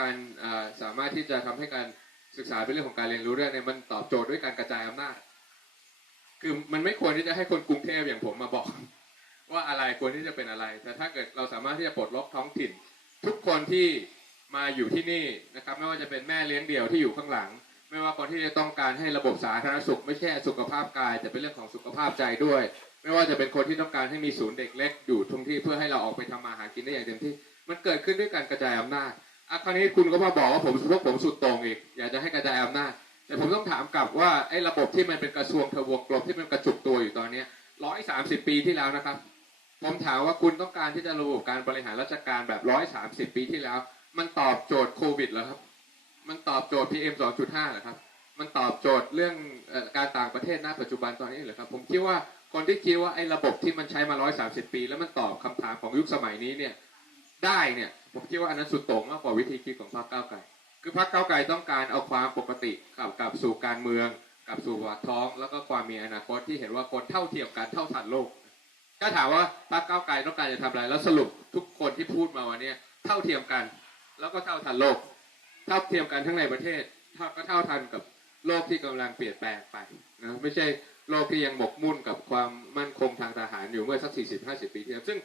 การสามารถที่จะทำให้การศึกษาเป็นเรื่องของการเรียนรู้ได้เนี่ยมันตอบโจทย์ด้วยการกระจายอำนาจ คือมันไม่ควรที่จะให้คนกรุงเทพอย่างผมมาบอก ว่าอะไรควรที่จะเป็นอะไร แต่ถ้าเกิดเราสามารถที่จะปลดล็อกท้องถิ่น ทุกคนที่มาอยู่ที่นี่นะครับ ไม่ว่าจะเป็นแม่เลี้ยงเดี่ยวที่อยู่ข้างหลัง ไม่ว่าคนที่จะต้องการให้ระบบสาธารณสุข ไม่ใช่สุขภาพกาย แต่เป็นเรื่องของสุขภาพใจด้วย ไม่ว่าจะเป็นคนที่ต้องการให้มีศูนย์เด็กเล็กอยู่ทุกที่เพื่อให้เราออกไปทำมาหากินได้อย่างเต็มที่ มันเกิดขึ้นด้วยการกระจายอำนาจ อะคราวนี้คุณก็มาบอกว่าผมพวกผมสุดต่งอีก อยากจะให้กระจายอำนาจแต่ผมต้องถามกลับว่าไอ้ระบบที่มันเป็นกระทรวงทวงกลมที่มันกระจุกตัวอยู่ตอนเนี้ร้อยสามสิบปีที่แล้วนะครับ ผมถามว่าคุณต้องการที่จะระบบการบริหารราชการแบบร้อยสามสิบปีที่แล้ว มันตอบโจทย์โควิดเหรอครับ มันตอบโจทย์ PM 2.5เหรอครับ มันตอบโจทย์เรื่องการต่างประเทศณปัจจุบันตอนนี้เหรอครับ ผมคิดว่าคนที่คิดว่าไอ้ระบบที่มันใช้มา130ปี แล้วมันตอบคำถามของยุคสมัยนี้เนี่ยได้เนี่ย ผมคิดว่าอันนั้นสุดโต่งมากกว่าวิธีคิดของพรรคก้าวไกล คือพรรคก้าวไกลต้องการเอาความปกติกลับกลับสู่การเมืองกลับสู่ปากท้อง แล้วก็ความมีอนาคตที่เห็นว่าคนเท่าเทียมกันเท่าทันโลก ถ้าถามว่าพรรคก้าวไกลต้องการจะทำอะไร แล้วสรุปทุกคนที่พูดมาวันนี้เท่าเทียมกัน แล้วก็เท่าทันโลก เท่าเทียมกันทั้งในประเทศเท่าก็เท่าทันกับโลกที่กำลังเปลี่ยนแปลงไปนะไม่ใช่โลกที่ยังหมกมุ่นกับความมั่นคงทางทหารอยู่เมื่อสัก 40-50 ปีที่แล้วซึ่ง